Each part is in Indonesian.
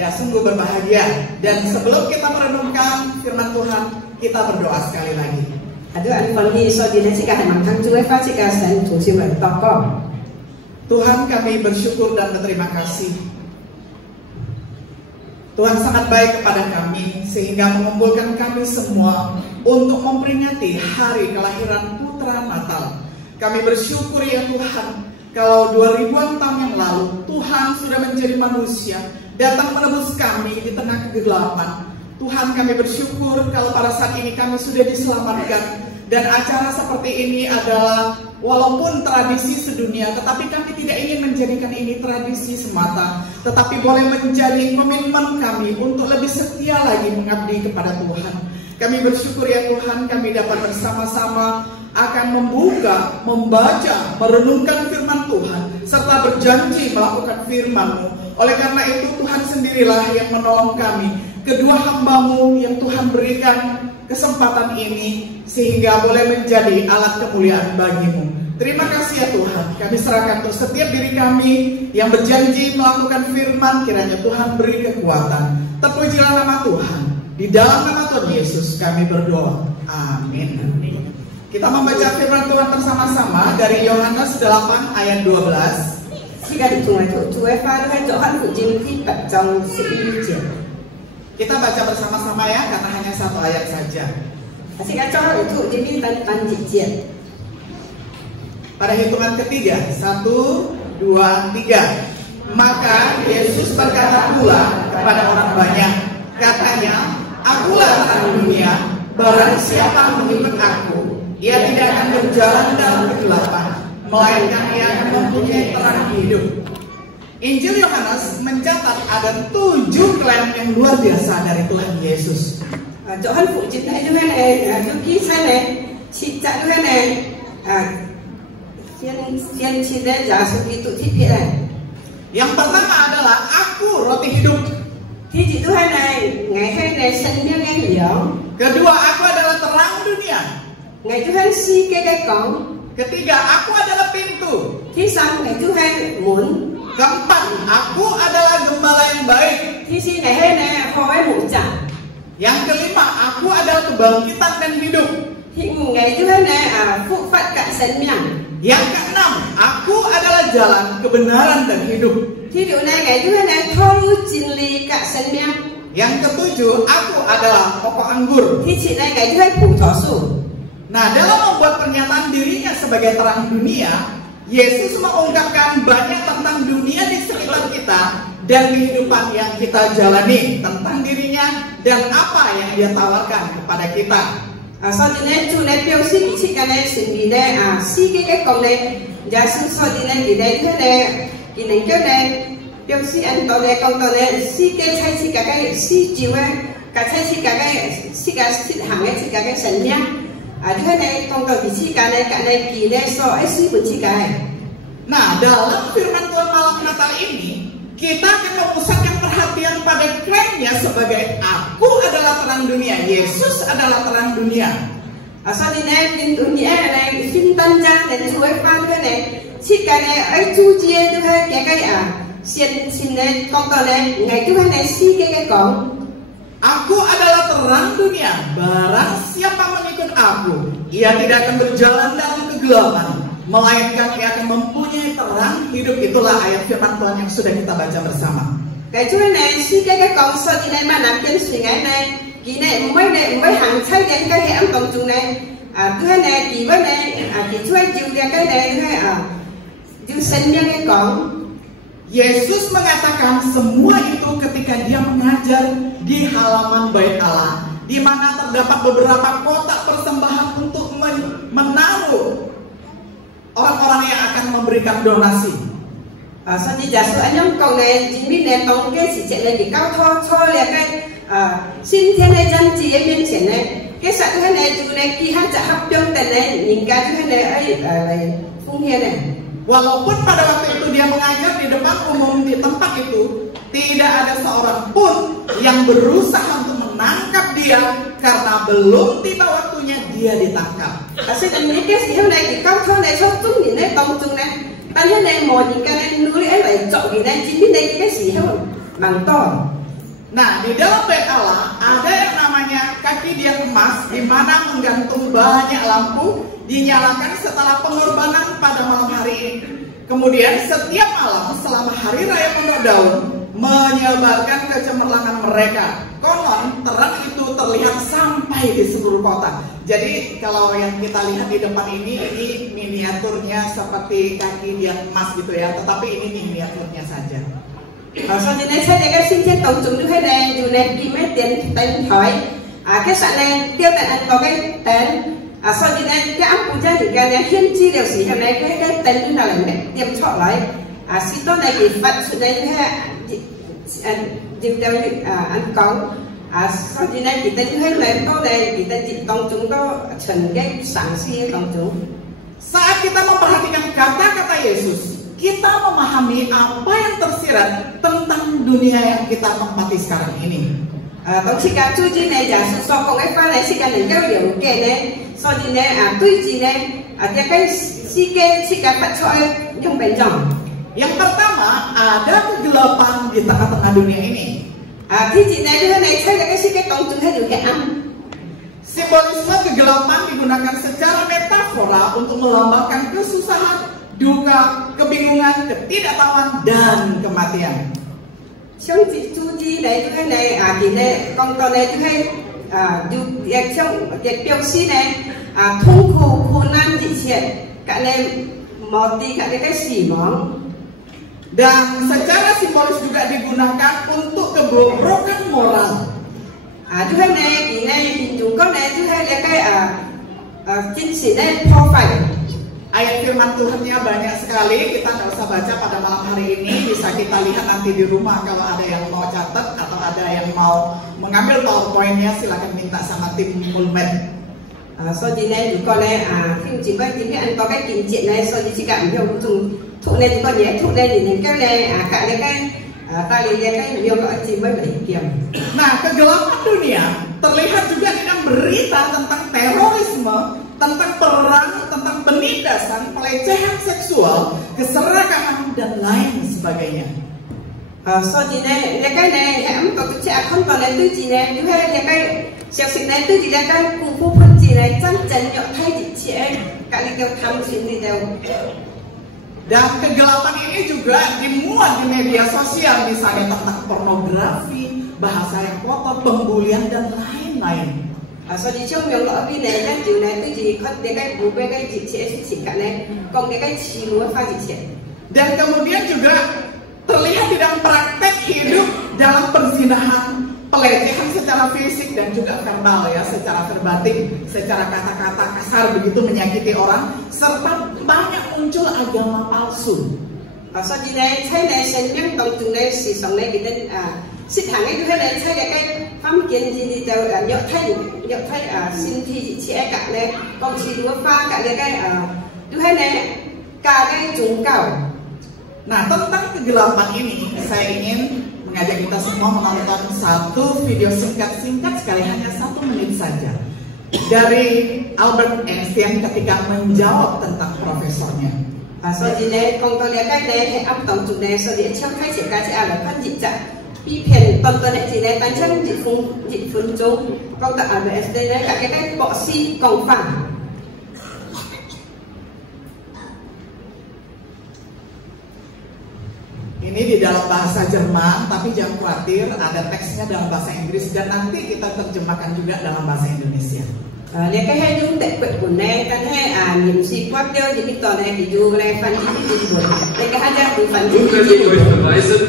Ya, sungguh berbahagia. Dan sebelum kita merenungkan firman Tuhan, kita berdoa sekali lagi. Tuhan, kami bersyukur dan berterima kasih. Tuhan sangat baik kepada kami sehingga mengumpulkan kami semua untuk memperingati hari kelahiran Putra Natal. Kami bersyukur ya Tuhan, kalau 2000-an tahun yang lalu Tuhan sudah menjadi manusia, datang menebus kami di tengah kegelapan. Tuhan, kami bersyukur kalau pada saat ini kami sudah diselamatkan. Dan acara seperti ini adalah walaupun tradisi sedunia, tetapi kami tidak ingin menjadikan ini tradisi semata, tetapi boleh menjadi komitmen kami untuk lebih setia lagi mengabdi kepada Tuhan. Kami bersyukur ya Tuhan, kami dapat bersama-sama akan membuka, membaca, merenungkan firman Tuhan, serta berjanji melakukan firman-Mu. Oleh karena itu Tuhan sendirilah yang menolong kami, kedua hamba-Mu yang Tuhan berikan kesempatan ini sehingga boleh menjadi alat kemuliaan bagi-Mu. Terima kasih ya Tuhan, kami serahkan untuk setiap diri kami yang berjanji melakukan firman, kiranya Tuhan beri kekuatan. Terpujilah nama Tuhan, di dalam nama Tuhan Yesus kami berdoa, amin. Kita membaca firman Tuhan bersama-sama dari Yohanes 8 ayat 12. Kita baca bersama-sama ya, karena hanya satu ayat saja. Pada hitungan ketiga, 1, 2, 3. Maka Yesus berkata pula kepada orang banyak, katanya, akulah terang dunia, barang siapa mengikut aku, ia tidak akan berjalan dalam kegelapan, melainkan ia akan mempunyai terang hidup. Injil Yohanes mencatat ada 7 klaim yang luar biasa dari Tuhan Yesus. Yang pertama adalah aku roti hidup. Kedua, aku adalah terang dunia. Ketiga, aku adalah pintu. Keempat, aku adalah gembala yang baik. Yang kelima, aku adalah kebangkitan dan hidup. Yang keenam, aku adalah jalan, kebenaran dan hidup. Yang ketujuh, aku adalah pokok anggur. Nah, dalam membuat pernyataan dirinya sebagai terang dunia, Yesus mengungkapkan banyak tentang dunia di sekitar kita dan kehidupan yang kita jalani, tentang dirinya dan apa yang dia tawarkan kepada kita. Nah, dalam firman Tuhan malam Natal ini, kita akan memusatkan perhatian pada klaimnya sebagai aku adalah terang dunia. Yesus adalah terang dunia. Aku adalah terang dunia, barang siapa mengikut aku, ia tidak akan berjalan dalam kegelapan, melainkan ia akan mempunyai terang hidup. Itulah ayat firman Tuhan yang sudah kita baca bersama. Yesus mengatakan semua itu ketika dia mengajar di halaman Bait Allah, di mana terdapat beberapa kotak persembahan untuk menaruh orang-orang yang akan memberikan donasi. Walaupun pada waktu itu dia mengajar di depan umum di tempat itu, tidak ada seorang pun yang berusaha untuk menangkap dia karena belum tiba waktunya dia ditangkap. Nah, di dalam bait Allah ada yang namanya kaki dia emas, di mana menggantung banyak lampu dinyalakan setelah pengorbanan pada malam hari ini. Kemudian setiap malam selama hari raya Pondok Daun menyebarkan kecemerlangan mereka. Konon terang itu terlihat sampai di seluruh kota. Jadi kalau yang kita lihat di depan ini miniaturnya seperti kaki dia emas gitu ya, tetapi ini miniaturnya saja. Sau khi này thấy cái sinh thiết tổng chúng như thế này, dù này đi mấy tiền tiền thoại, cái sạn này tiêu tiền ăn có cái tiền, sau khi này cái áp cũng ra thì cái này hiến chi điều gì cái này cái tiền như nào là tiêm chọn lại, xin tốt này thì phát xuất đây cái dịp tiêu ăn cống, sau khi này thì tiền hết này có đây thì tiền chỉ tổng chúng có trần cái sáng si tổng chúng. Saat kita memperhatikan kata-kata Yesus, kita memahami apa yang tersirat tentang dunia yang kita tempati sekarang ini. Tổng sĩ cả chú chí này giả sử so con cái pha này sĩ cả những cái điều kiện này, so đi này tuy gì này, cái sĩ cả phát cho trong bên trong. Yang pertama, ada kegelapan di tengah-tengah dunia ini. Thì chị này như thế này thấy là cái sĩ cái tổng chúng hay điều kiện ăn. Simbolisme kegelapan digunakan secara metafora untuk melambangkan kesusahan, duka, kebingungan, ketidaktahuan, dan kematian. Trong chú chí này như thế này, thì này con này như thế, trong việc biểu sĩ này,痛苦苦難之前, cả này một tí cả cái xỉ mong. Dan secara simbolis juga digunakan untuk kebobrokan moral. Thứ hai này thì này chúng có này thứ hai là cái chính sĩ này profile. Ayat firman Tuhannya banyak sekali, kita nggak usah baca pada malam hari ini, bisa kita lihat nanti di rumah kalau ada yang mau catat atau ada yang mau mengambil PowerPoint-nya silakan minta sama tim Mulmed. Sau khi này chúng con này phim chỉ có những cái anh có cái kinh chuyện này, sau khi chỉ cảm nhận dùng thuốc này chúng con nhé thuốc này thì những cái này cả những cái ta lihat kan dia kok cibai berhikiam. Nah, kegelapan dunia terlihat juga dengan berita tentang terorisme, tentang perang, tentang penindasan, pelecehan seksual, keserakahan dan lain sebagainya. Sau khi này cái này em có cái trẻ không còn là tư gì này, thứ hai là cái sự sự này tư gì là cái cụ phụ phân gì này chân chân nhận thay gì trẻ cả những cái tham chuyện gì đều. Dan kegelapan ini juga dimuat di media sosial, misalnya tentang pornografi, bahasa yang kotor, pembulian dan lain-lain. Sau đi trong miệng lọ vi này, cái điều này cái gì khất để cái bố bé cái gì trẻ chỉ cả này, còn cái chỉ lúa pha gì trẻ. Dan kemudian juga terlihat di dalam praktek hidup dalam perzinahan, pelecehan secara fisik dan juga verbal ya, secara verbatim, secara kata-kata kasar begitu menyakiti orang, serta banyak muncul agama palsu. Sau khi này thấy này sinh nhân đồng trường này sử dụng này cái tên xích hàng ấy thứ này thấy cái phong kiến gì thì đều nhận thấy sinh thì trẻ cả này, còn chỉ đua pha cả cái thứ này cả cái chúng cầu. Nah, tentang kegelapan ini saya ingin mengajak kita semua menonton satu video singkat sekali, hanya 1 menit saja, dari Albert Einstein ketika menjawab tentang profesornya. Sau khi này con tôi là cái này thì ông tổng chủ này sau điện trong hai chỉ cái là phân dịch trạng bị phiền tổng tôi này thì này tăng chân dịch phương chung con tôi ở Einstein này cả cái bộ si cộng phản. Ini di dalam bahasa Jerman, tapi jangan khawatir, ada teksnya dalam bahasa Inggris dan nanti kita terjemahkan juga dalam bahasa Indonesia. Để cái hai những đặc biệt của này, cái hai những gì quát tiêu những cái tòa này thì dù này phần gì gì buồn, để cái hai ra từ phần gì gì beweisen,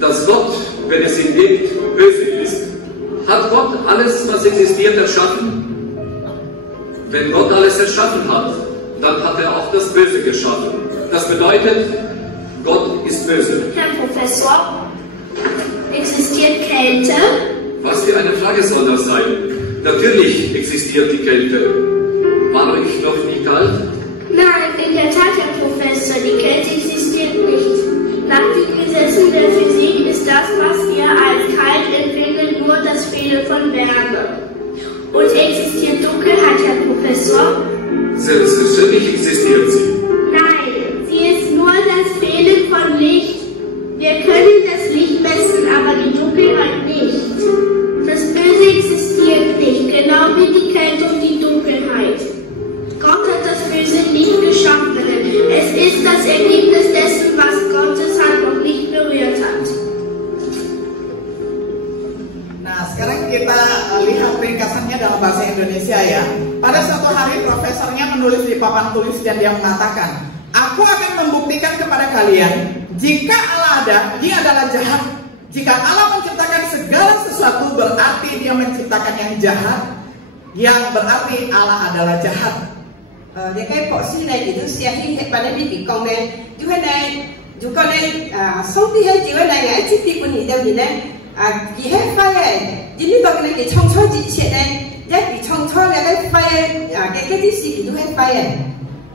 dass Gott, wenn es ihn gibt, böse ist. Hat Gott alles, was existiert, erschaffen? Wenn Gott alles erschaffen hat, dann hat er auch das Böse geschaffen. Das bedeutet, Gott ist böse. Herr Professor, existiert Kälte? Was für eine Frage soll das sein? Natürlich existiert die Kälte. War ich noch nie kalt? Nein, in der Tat, Herr Professor, die Kälte existiert nicht. Nach den Gesetzen der Physik ist das, was wir als kalt empfinden, nur das Fehlen von Wärme. Und existiert Dunkelheit, Herr Professor? Selbstverständlich existiert sie. Nein, sie ist nur das Fehlen von Licht. Wir können das di papan tulis dan dia mengatakan, aku akan membuktikan kepada kalian jika Allah ada, dia adalah jahat. Jika Allah menciptakan segala sesuatu berarti dia menciptakan yang jahat, yang berarti Allah adalah jahat. Để cái bộ sư này thì tôi sẽ hy hệ bà này bị công này chú hay này chú con này sống đi hay chú hay này ngãi chích đi của nhị đâu nhỉ này gì hết phai ấy chỉ biết tôi này cái trong cho chị chuyện này giá bị trong cho là cái phai cái gì gì chú hết phai ấy.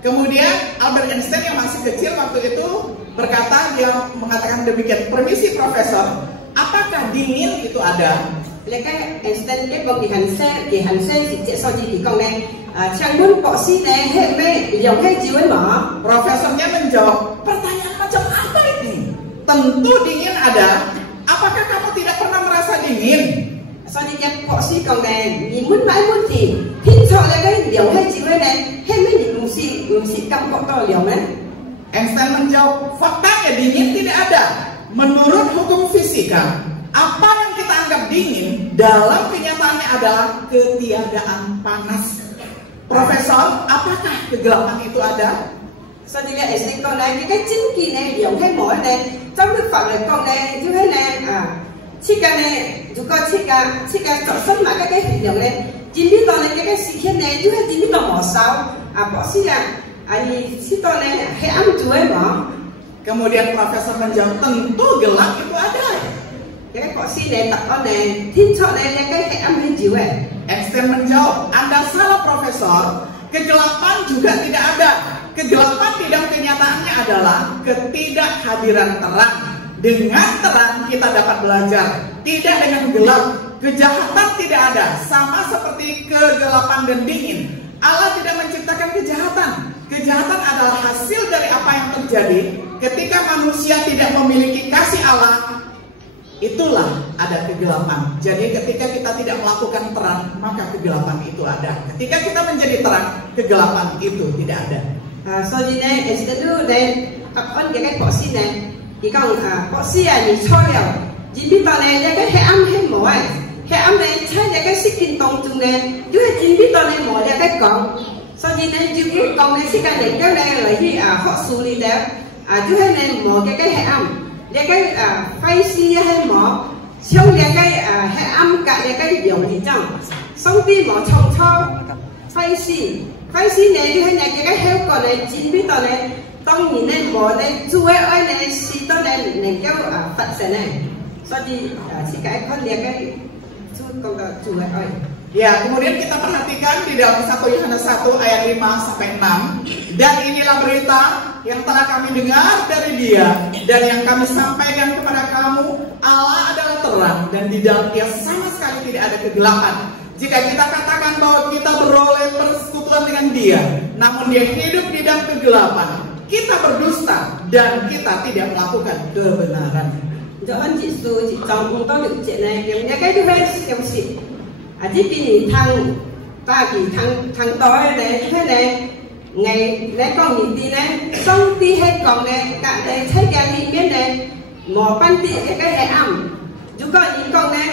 Kemudian Albert Einstein yang masih kecil waktu itu berkata, dia mengatakan demikian, permisi profesor, apakah dingin itu ada? Là cái Einstein cái bông thì hành xe thì chạy so gì thì con này chẳng muốn bộ sư này hệ mê dòng hay chú ấy mở. Profesornya menjawab, pertanyaan macam apa ini? Tentu dingin ada. Apakah kamu tidak pernah merasa dingin? So đi nhập bộ sư con này nhìn muốn mãi muốn thì thiên cho là cái dòng hay chú ấy này hệ mê thì cũng xì cầm bộ to dòng đấy. Einstein menjawab, faktanya dingin tidak ada. Menurut hukum fisika, apa yang kita anggap dingin dalam kenyataannya adalah ketiadaan panas. Profesor, apakah kegelapan itu ada? So đi nhập Einstein con này cái chính kỳ này dòng hay mỗi này trong đức Phật này con này chú ấy này chiếc này chú con chiếc chọn xuất mà cái hình dòng này chỉ biết to này cái sự kiện này chú ấy chỉ biết to mỏ sao bỏ xí là ini si to này hay ấm chú ấy bỏ. Kemudian profesor menjawab, tentu gelap itu ada. Cái bỏ xí này tập con này thiên cho này cái hay ấm hay chú ấy. Einstein menjawab, Anda salah profesor. Kegelapan juga tidak ada. Kegelapan di dalam kenyataannya adalah ketidakhadiran terang. Dengan terang kita dapat belajar, tidak dengan gelap. Kejahatan tidak ada, sama seperti kegelapan dan dingin. Allah tidak menciptakan kejahatan. Kejahatan adalah hasil dari apa yang terjadi ketika manusia tidak memiliki kasih Allah. Itulah ada kegelapan. Jadi ketika kita tidak melakukan terang, maka kegelapan itu ada. Ketika kita menjadi terang, kegelapan itu tidak ada. So di này sẽ đưa đây tập ấn cái bộ sĩ này thì còn bộ sĩ thì cho liệu chỉ biết tao này cái hệ âm hay mỏi hệ âm này thấy cái sức kinh tông chung này chứ chỉ biết tao này mỏi cái cọng. So di này chỉ biết cọng này sẽ cái này là khi họ xử lý đấy chứ hay này mỏi cái hệ âm cái phai xi hay mỏi xong cái hệ âm cả cái dùng thì chẳng xong đi mỏi trong cho phai xi này như thế này cái heo còn này chín biết tao này tông nhìn này mỏ này chui ơi này xí tao này này cái Phật sẽ này so đi si cái con dia cái chui con tao chui ơi. Ya, kemudian kita perhatikan di dalam 1 Yohanes 1 ayat 5 sampai 6. Dan inilah berita yang telah kami dengar dari Dia dan yang kami sampaikan kepada kamu, Allah adalah terang dan di dalam Dia sama sekali tidak ada kegelapan. Jika kita katakan bahwa kita beroleh persekutuan dengan Dia, namun Dia hidup di dalam kegelapan, kita berdusta dan kita tidak melakukan kebenaran. Jangan chỉ trong có những chuyện này những cái thứ hai kiểu gì chỉ vì thằng ta thì thằng tối này thế này ngày lấy con nhìn đi này xong đi hết còn này cả đây thấy cái gì biết này mỏ ban tị cái hệ âm chúng con nhìn con này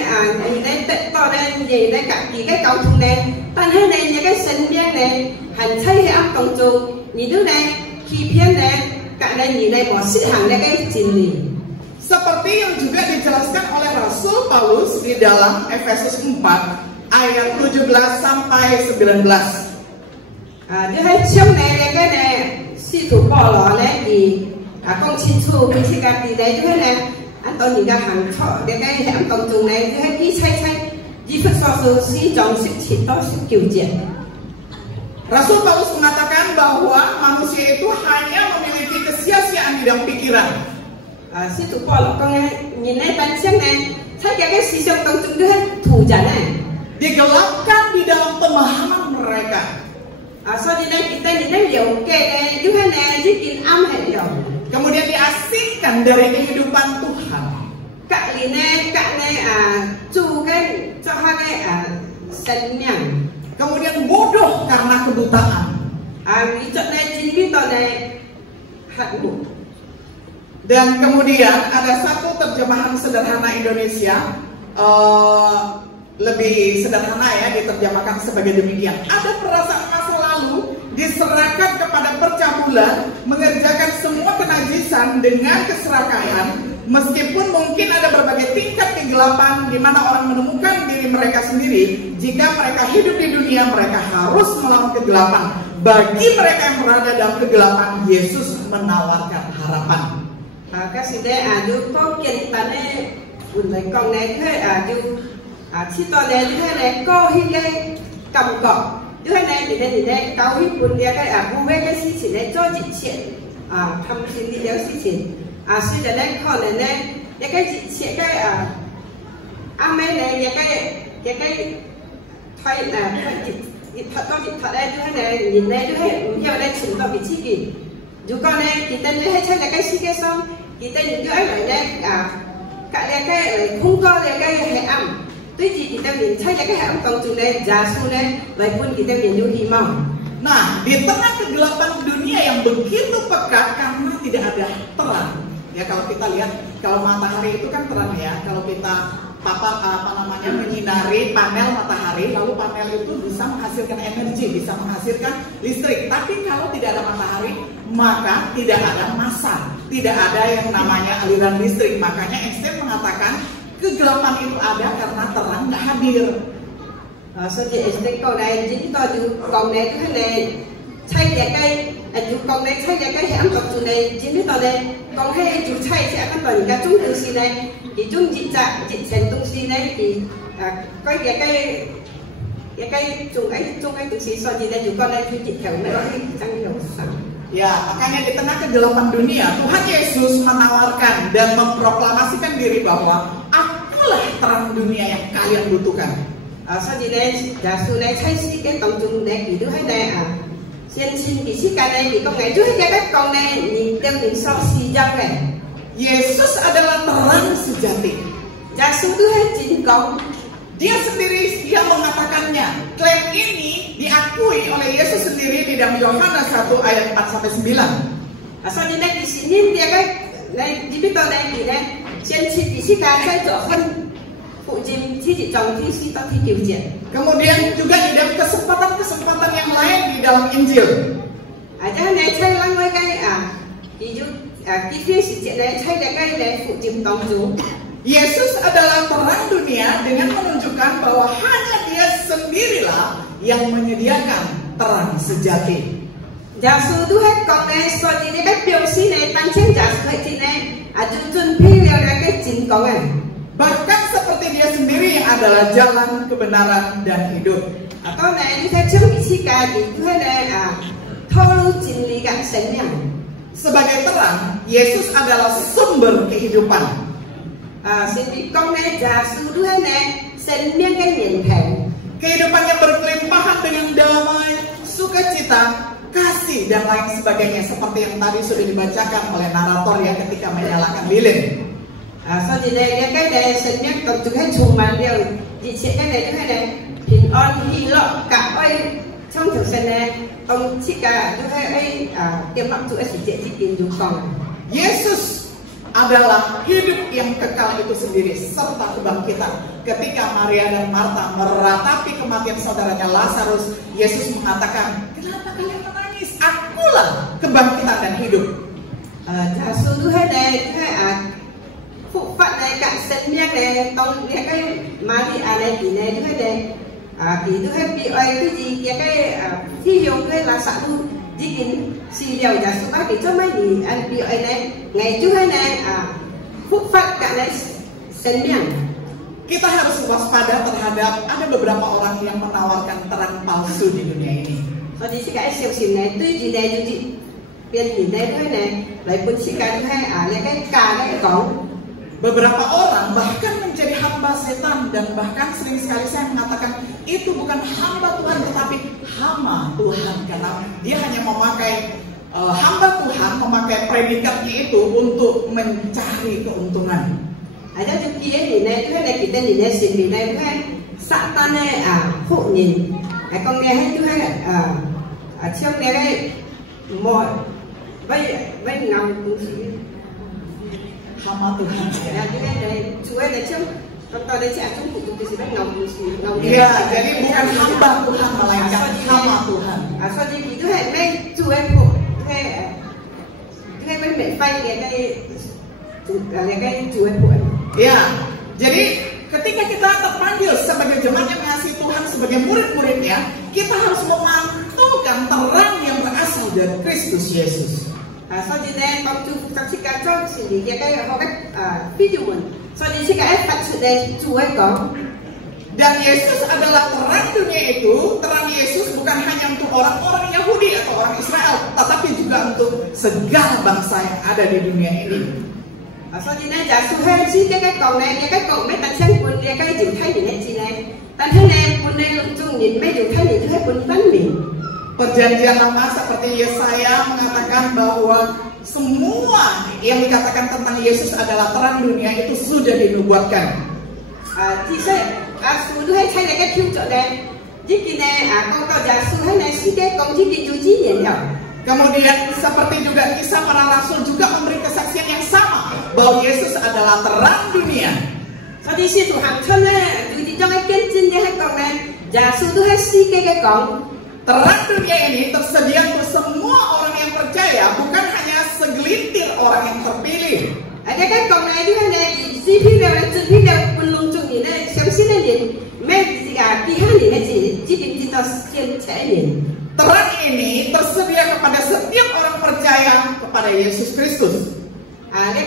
nhìn đây tệ to đây gì đây cả gì cái cầu thùng này tan hết này những cái sân biên này hành thấy hệ âm tổng trù nhìn đứa này khi phiên này cả đây nhìn đây mỏ xịt hàng đây cái trình gì. Seperti yang juga dijelaskan oleh Rasul Paulus di dalam Efesus 4 ayat 17 sampai 19. Chứ hết trong này cái này si thủ bỏ lọ này thì công trình thu cái thiết kế gì đấy chứ hết này anh tôi nhìn ra hàng thọ cái hẻm công trường này chứ hết đi say di phật so sự si trong sự chỉ to sự kiểu diện. Rasul Paulus mengatakan bahwa manusia itu hanya memiliki kesia-siaan di dalam pikiran. Si thủ bỏ lọ con này nhìn này tan xem này thấy cái si trong công trường hết thủ giả này digelapkan di dalam pemahaman mereka. So di này kita di này hiểu cái thứ hai này chỉ kinh âm hệ hiểu. Kemudian diasingkan dari kehidupan Tuhan. Cả này chu cái cho hai cái sinh mạng. Kemudian bodoh karena kebutaan. Cái chỗ này chính cái tòa này hạnh phúc. Dan kemudian ada satu terjemahan sederhana Indonesia, lebih sederhana ya, diterjemahkan sebagai demikian. Ada perasaan masa lalu diserahkan kepada percabulan, mengerjakan semua kenajisan dengan keserakahan, meskipun mungkin ada berbagai tingkat kegelapan di mana orang menemukan diri mereka sendiri. Jika mereka hidup di dunia, mereka harus melawan kegelapan. Bagi mereka yang berada dalam kegelapan, Yesus menawarkan harapan. Kasi đây du có kiện tane buồn lấy con này thế du chỉ to này thế này có hi đây cầm cọ thứ này thì đây cao hi buồn dia cái bu về cái sự chuyện này cho chị chuyện thăm xin đi theo sự chuyện suy là đây còn này cái chị chuyện cái mấy này cái thay là chị thật to chị thật đây thứ này nhìn đây thứ này theo đây chúng ta bị chi kỷ dù con này thì tên này hay là cái gì cái xong kita juga cái không có cái hệ âm, tuy nhiên kita nhìn thấy cái hệ âm trong chỗ này, jasu này, lại pun kita nhìn hy vọng. Nah, di tengah kegelapan dunia yang begitu pekat karena tidak ada terang. Ya kalau kita lihat, kalau matahari itu kan terang ya. Kalau kita menyinari panel matahari, lalu panel itu bisa menghasilkan energi, bisa menghasilkan listrik. Tapi kalau tidak ada matahari, maka tidak ada massa, tidak ada yang namanya aliran listrik. Makanya Einstein mengatakan kegelapan itu ada karena terang nggak hadir. Jadi Einstein câu này chính tôi còn này cái này thay để cây còn này thay để cây hệ âm tập chủ này chính tôi đây còn hay chủ thay sẽ các tuần các chúng từ xí này thì chúng dịch thành tung xí này thì cái chung cái từ xí so gì đây chúng con đây chúng dịch theo nó tăng nhiều sáng. Ya, makanya di tengah kegelapan dunia, Tuhan Yesus menawarkan dan memproklamasikan diri bahwa akulah terang dunia yang kalian butuhkan. Sau này giả sử này thay xí cái tổng chung này thì đứa hay này xin thì xí cái này thì con ngày trước cái con này nhìn tem nhìn sau xí dâm này. Yesus adalah terang sejati. Giả sử đứa hay chính công. Dia sendiri yang mengatakannya. Klaim ini diakui oleh Yesus sendiri di dalam Yohanes 1 ayat 4-9. Sau này di sini dia kan di betul này này xin di sini kan chỗ hơn phụ jim thi trong thi si tak thi điều kiện. Kemudian juga di dalam kesempatan yang lain di dalam Injil. Jangan này thay lăng với cái ví dụ cái phía sự kiện này thay là cái này phụ jim tông chú. Yesus adalah terang dunia dengan menunjukkan bahwa hanya Dia sendirilah yang menyediakan terang sejati. Giả sử tu hết con này so với cái biểu sĩ này tăng trên giả sử thì này chuẩn phi là cái chính công này. Bahkan seperti Dia sendiri yang adalah jalan, kebenaran, dan hidup. Con này kita cuma isi kali tu này thâu chính lý cả sinh mạng. Sebagai terang, Yesus adalah sumber kehidupan. Jadi con này giả sử tu này sinh mạng cái niềm hạnh. Kehidupan yang berkelimpahan dengan damai, sukacita, kasih, dan lain sebagainya seperti yang tadi sudah dibacakan oleh narator yang ketika menyalakan lilin. Sau đây cái này sinh mạng còn chúng hết trùng màn điều gì chuyện cái này bình an hy lộc cả ơi trong thực sinh này ông chỉ cả chúng hay tiêm mặc chủ sự chuyện chỉ tìm dùng còn. Yesus adalah hidup yang kekal itu sendiri serta kebangkitan. Ketika Maria dan Marta meratapi kematian saudaranya Lazarus, Yesus mengatakan, "Kenapa kalian menangis? Akulah kebangkitan dan hidup." Giả sử tu hết này phụ phận này cả sinh mạng này tông cái Maria này thì này tu hết này thì tu hết bị ai cái gì cái thi hiệu cái là sẵn di kín si điều giả sử bác bị cho mấy thì anh bị ai này ngày trước hay này phúc phận cả này sinh mạng. Kita harus waspada terhadap ada beberapa orang yang menawarkan terang palsu di dunia ini. Jadi si cái siêu xịn này tuy gì đây như chị biên nhìn đây thôi này lại pun si cái hay cái cả cái cổng. Beberapa orang bahkan menjadi hamba setan dan bahkan sering sekali saya mengatakan itu bukan hamba Tuhan tetapi hama Tuhan karena dia hanya memakai hamba Tuhan memakai predikatnya itu untuk mencari keuntungan. Ada trong kia thì này thứ này kita nhìn này xin vì này thứ hai Satan này phụ nhìn con nghe hết thứ hai trong này đây mọi vậy ngầm cũng chỉ hama Tuhan. Ya, jadi Chúa ada cuma contoh dari si acung itu di sini ngau. Iya, jadi bukan hamba Tuhan melainkan hama Tuhan. Asal jadi itu ấy phụ cái bên mẹ phay cái chủ ấy phụ. Ya, jadi ketika kita terpanggil sebagai jemaat yang mengasihi Tuhan, sebagai murid-muridnya, kita harus memantulkan terang yang berasal dari Kristus Yesus. Sau khi này con chú các chị cả cho xử lý cái họ cách ví dụ mình sau khi chị cả phát sự đây chú ấy có. Dan Yesus adalah terang dunia itu. Terang Yesus bukan hanya untuk orang-orang Yahudi atau orang Israel, tetapi juga untuk segala bangsa yang ada di dunia ini. Sau khi này giả sử hay chỉ cái cầu này cái cầu mấy tận chân quân cái dựng thay thì này chị này tận thế này quân này chung nhìn mấy dựng thay thì thứ quân văn mình. Perjanjian Lama seperti Yesaya mengatakan bahwa semua yang dikatakan tentang Yesus adalah terang dunia itu sudah dinubuatkan. Thì sẽ sử hay thay này cái thiếu trợ này chỉ cái này con cầu giả sử hay này chỉ cái công chỉ đi chú chỉ nhìn nhau. Kemudian seperti juga kisah para rasul juga memberi kesaksian yang sama bahwa Yesus adalah terang dunia. Sau khi sư phụ hàng thân này, từ trong cái kiến chân như hay còn này, giả sử tôi hay si cái còn. Terang dunia ini tersedia untuk semua orang yang percaya, bukan hanya segelintir orang yang terpilih. Cái còn này thứ hai này, si phi đều là chân phi đều quân lùng chung nhìn này, xem xin này nhìn, mẹ gì cả, đi hai nhìn này chỉ định chỉ tao kiên trẻ nhìn. Terang ini tersedia kepada setiap orang percaya kepada Yesus Kristus.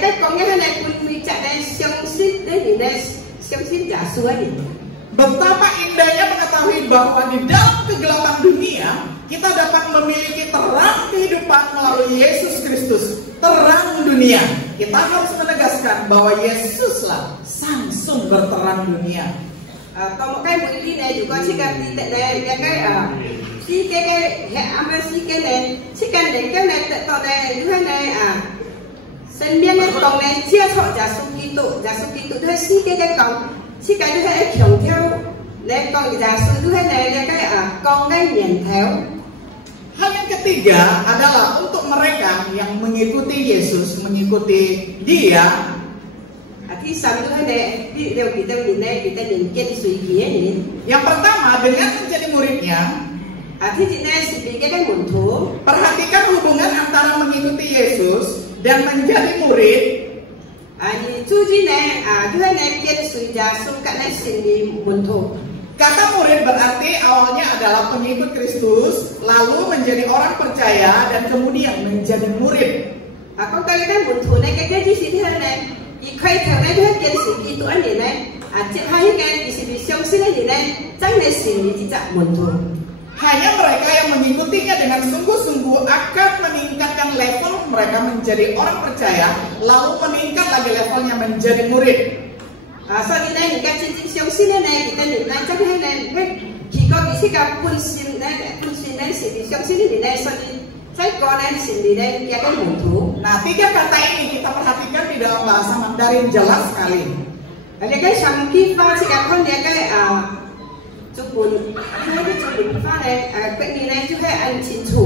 Cái còn như thế này quân nguy chạy đây xem xin đấy nhìn này, xem xin giả sử ấy nhìn. Betapa indahnya mengetahui bahwa di dalam kegelapan dunia kita dapat memiliki terang kehidupan melalui Yesus Kristus, terang dunia. Kita harus menegaskan bahwa Yesuslah sang sumber terang dunia. Còn một cái buổi đi này chúng con chỉ cần đi tại đây chỉ cần đến cái này tại tòa này thứ hai này sân biên cái cổng này chia thọ giả sử Kitô thứ hai si cái cổng si cái thứ hai kiểu theo để còn giả sử thứ hai này là cái con cái nhìn theo. Hal yang ketiga adalah untuk mereka yang mengikuti Yesus, mengikuti Dia. Thì sang thứ hai này đều kita nhìn kiên suy kia nhìn. Yang pertama, dengan menjadi muridnya, thì chị này sebagai cái môn thủ. Perhatikan hubungan antara mengikuti Yesus dan menjadi murid. Chú chị này thứ hai này kiên suy giả sử cái này sendiri môn thủ. Kata murid berarti awalnya adalah pengikut Kristus, lalu menjadi orang percaya dan kemudian menjadi murid. Con ta cái môn thủ này cái gì thứ hai này, khai theo này thứ hai kiên suy Kitô anh này, chỉ hai cái sự sống sinh này, chẳng này sendiri tidak môn thủ. Hanya mereka yang mengikutinya dengan sungguh-sungguh akan meningkatkan level mereka menjadi orang percaya, lalu meningkat lagi levelnya menjadi murid. Sau khi này các chương trình sống sinh này kita nhìn lại trong hai này chỉ có cái sự gặp quân sinh này sự sống sinh này sau khi saya con này sendiri này dia kan mutu. Nah, tiga kata ini kita perhatikan di dalam bahasa Mandarin jelas sekali. Ada cái sang kipa si gặp con dia cái chúc buồn hai cái chúc buồn pha này cái gì này juga anh chín chủ.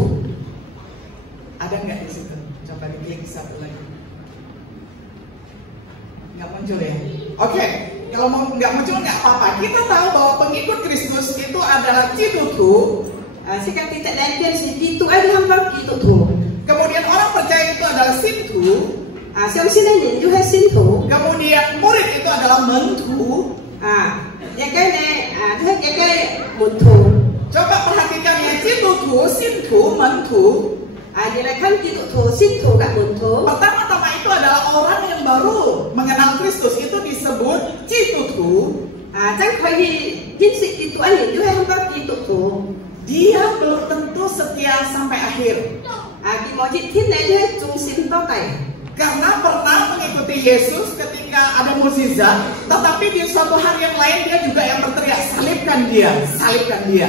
Ada nggak di situ? Coba diklik satu lagi. Nggak muncul ya? Oke, kalau nggak muncul nggak apa-apa. Kita tahu bahwa pengikut Kristus itu adalah Citutu. Sekarang kita lihat si Citutu ada hamba Citutu. Kemudian orang percaya itu adalah Sintu. Siapa sih nih juga Sintu. Kemudian murid itu adalah Mentu. Yang cái này thứ cái Mentu. Coba perhatikan ya, Citutu, Sintu, Mentu. Jadi kan Citutu, Sintu gak Mentu. Pertama-tama itu adalah orang yang baru mengenal Kristus, itu disebut Citutu. Chẳng phải vì chính sự Kitô anh itu hamba Citutu. Dia belum tentu setia sampai akhir. Di mojit thiên này juga trung sin to tay. Karena pernah mengikuti Yesus ketika ada mukjizat, tetapi di suatu hari yang lain dia juga yang berteriak, salibkan dia, salibkan dia.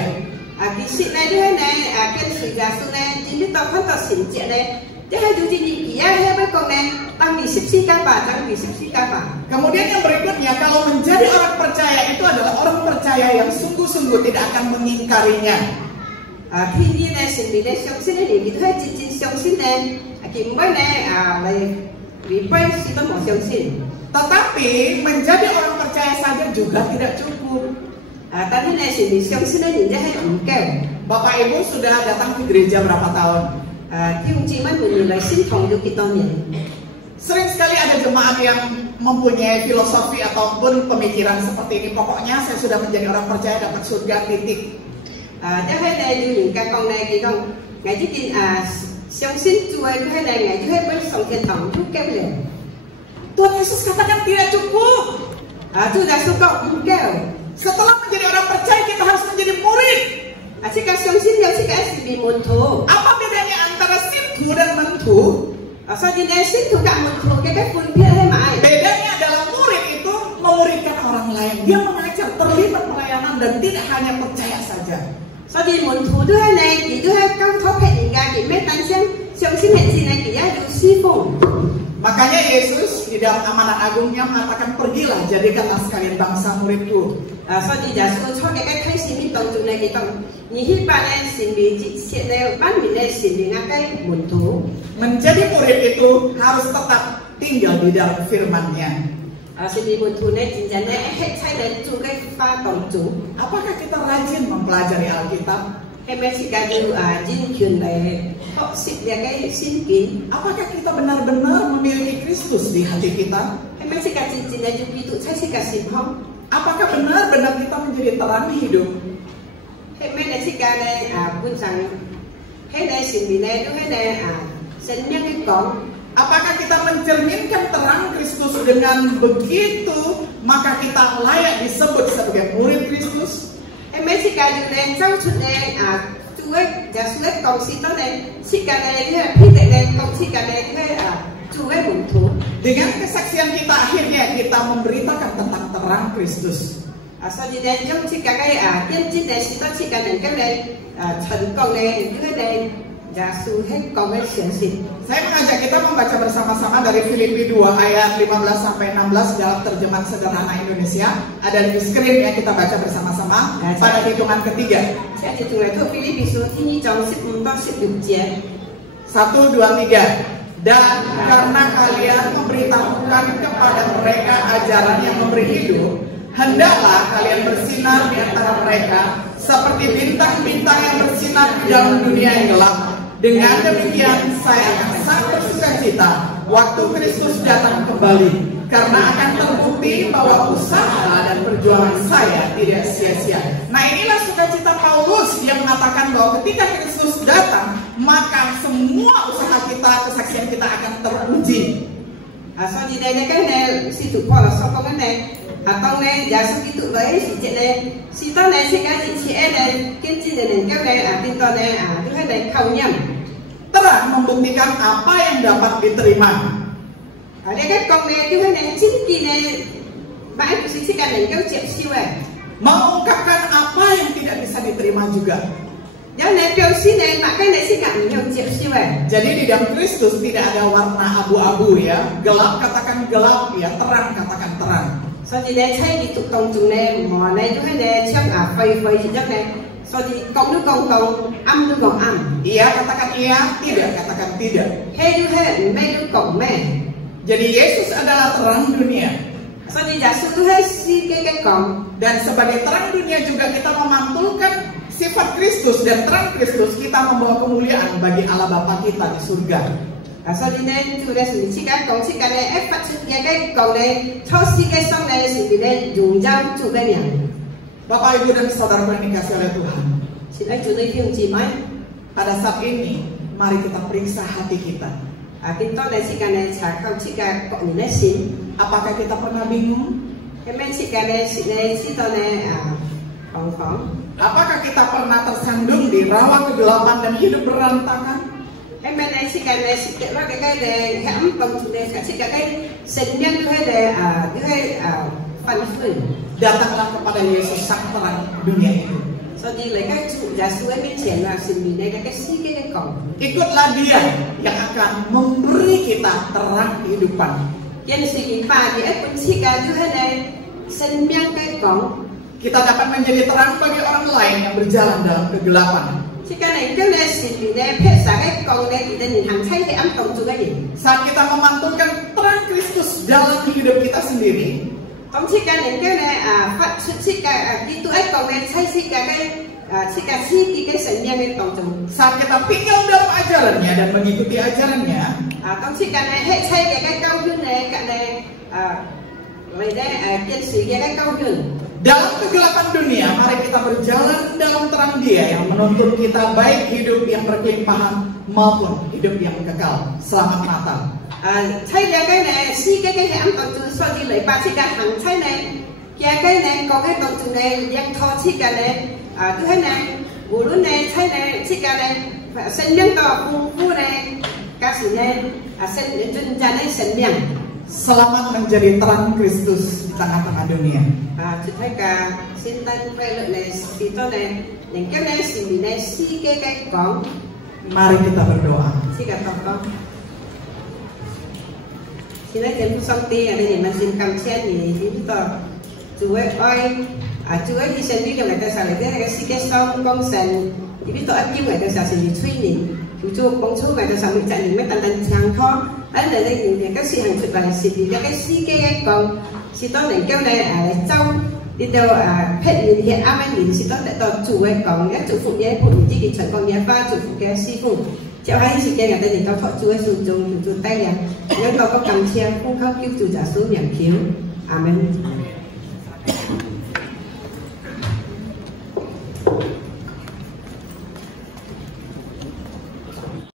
Di sini này juga này, cái sự giả sử này, chính biết tao không tao xin chuyện này. Thế hai đứa chị kia hai với con này, tăng bị sip si apa, tăng bị sip si apa. Kemudian yang berikutnya, kalau menjadi orang percaya itu adalah orang percaya yang sungguh-sungguh tidak akan mengingkarinya. Khi đi này xin bị này sống sinh này thì thấy chính sống sinh này, khi mới này lại bị quay si tao mau sống sinh. Tetapi menjadi orang percaya saja juga tidak cukup. Tadi này xin bị sống sinh này thì thấy không kêu. Bapak Ibu sudah datang ke gereja berapa tahun? Sering sekali ada jemaat yang mempunyai filosofi ataupun pemikiran seperti ini. Pokoknya saya sudah menjadi orang percaya dapat surga, titik. Tuhan Yesus katakan tidak cukup. Setelah menjadi orang percaya kita harus menjadi murid. Apa bedanya antara sintu dan mentu? Bedanya adalah murid itu memuridkan orang lain. Dia mengajar, terlibat pelayanan dan tidak hanya percaya saja. Makanya Yesus di dalam amanat agungnya mengatakan, pergilah jadikanlah sekalian bangsa muridku. Menjadi murid itu harus tetap tinggal di dalam firman-Nya. Apakah kita rajin mempelajari Alkitab? Apakah kita benar-benar memiliki Kristus di hati kita? Apakah benar-benar kita menjadi terang hidup? Apakah kita mencerminkan terang Kristus dengan begitu maka kita layak disebut sebagai murid Kristus? Dengan kesaksian kita akhirnya kita memberitakan tentang terang Kristus. Saya mengajak kita membaca bersama-sama dari Filipi 2 ayat 15-16 dalam terjemahan sederhana Indonesia. Ada di screen ya, kita baca bersama-sama pada hitungan ketiga. 1, 2, 3. Dan karena kalian memberitahukan kepada mereka ajaran yang memberi hidup, hendaklah kalian bersinar di antara mereka seperti bintang-bintang yang bersinar di dalam dunia yang gelap. Dengan demikian saya akan sangat bersukacita waktu Kristus datang kembali, karena akan terbukti bahwa usaha dan perjuangan saya tidak sia-sia. Nah, inilah sukacita Paulus yang mengatakan bahwa ketika Kristus datang, maka semua usaha kita, kesaksian kita akan teruji. Terang membuktikan apa yang dapat diterima. Mengungkapkan apa yang tidak bisa diterima juga. Jadi di dalam Kristus tidak ada warna abu-abu ya. Gelap katakan gelap ya, terang katakan terang. Iya katakan iya, tidak katakan tidak. Jadi Yesus adalah terang dunia. Dan sebagai terang dunia juga kita memantulkan sifat Kristus, dan terang Kristus kita membawa kemuliaan bagi Allah Bapa kita di surga. Bapak, Ibu, dan Saudara yang dikasihi oleh Tuhan, pada saat ini mari kita periksa hati kita. Apakah kita pernah bingung? Apakah kita pernah tersandung di rawa kegelapan dan hidup berantakan? Datanglah kepada Yesus sang terang dunia itu. Ikutlah Dia yang akan memberi kita terang kehidupan. Kita dapat menjadi terang bagi orang lain yang berjalan dalam kegelapan. Saat kita memantulkan terang Kristus dalam hidup kita sendiri, Saat kita tinggal dalam ajarannya dan mengikuti ajarannya, dalam kegelapan dunia, mari kita berjalan dalam terang Dia yang menuntun kita baik hidup yang berkelimpahan maupun hidup yang kekal. Selamat Natal. Selamat menjadi terang Kristus di tengah-tengah dunia. Mari kita berdoa. Xin lỗi Thiên Phú Song Ti ở đây mà xin cảm ơn thì Chúa ơi Chúa ơi đi xem video này ta sao lại biết cái sĩ cái song công sản thì biết tôi áp dụng này ta sao thì truy nhỉ Chúa bóng số này ta sao mình chạy mấy tàn chẳng khó ấy là đây những các sĩ hàng thực và sĩ thì cái sĩ cái còn sĩ tốt này kêu này ở trong đi đâu hết mình hiện am anh thì sĩ tốt để toàn chủ ấy còn các chủ phụ nhé phụ chỉ cái chuẩn con nhé ba chủ phụ cái sĩ phụ chào hai chị kia người ta để tao thọ Chúa dùng dùng tay nhỉ nếu tao có cầm xe không khóc cứu chủ giả xuống nhảm khiếu. Amen.